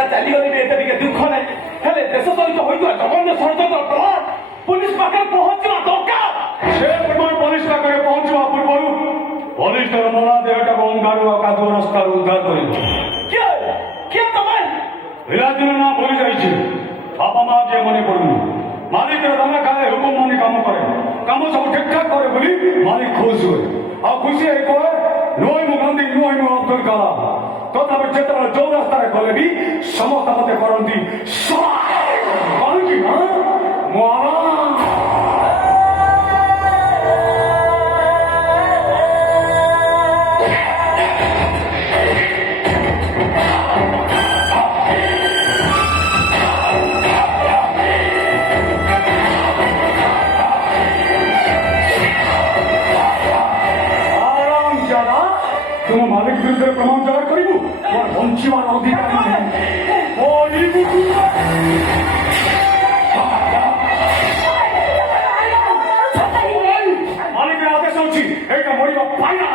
ନା ଚାଲିଗଲି ବି ଏତେ ଟିକେ ଦୁଃଖ ନାହିଁ ହେଲେ ଦେଶ ସହିତ ହୋଇଥିବା ଜଘନ୍ୟ ଷଡ଼ଯନ୍ତ୍ର ପ୍ରମାଣ ପୁଲିସ ପାଖରେ ପହଞ୍ଚିବା ଦରକାର। ସେ ପ୍ରମାଣ ପୋଲିସ ପାଖରେ ପହଞ୍ଚିବା ପୂର୍ବରୁ ପୋଲିସର ମଲା ଦେହଟାକୁ ଅଙ୍ଗାରୁ କାଦୁଅ ରାସ୍ତାରୁ ଉଦ୍ଧାର କରିବ। କିଏ କିଏ ତମେ? ପିଲାଦିନ ନା ଭୁଲି ଯାଇଛି, ବାପା ମା କିଏ ମନେ ପଡୁନି। ମାଲିକର ଦାନା ଖାଏ, ହୁକୁମ ମାନି କାମ କରେ, କାମ ସବୁ ଠିକଠାକ କରେ ବୋଲି ମାଲିକ ଖୁସି ହୁଏ। ଆଉ ଖୁସି ହେଇ କହେ ନୁହେଁ ମୁଁ ଗାନ୍ଧୀ, ନୁହେଁ ମୁଁ ଅବଦୁଲ କାଲାମ। ତଥାପି ଯେତେବେଳେ ଯୋଉ ରାସ୍ତାରେ ଗଲେ ବି ସମସ୍ତେ ମତେ କରନ୍ତି କାହିଁକି ନା ମୁଁ तुम मालिक विरुद्ध प्रमाण दायर करू और बंचीवार अधिकार नहीं। मालिक आदेश अच्छी मरिया पाइना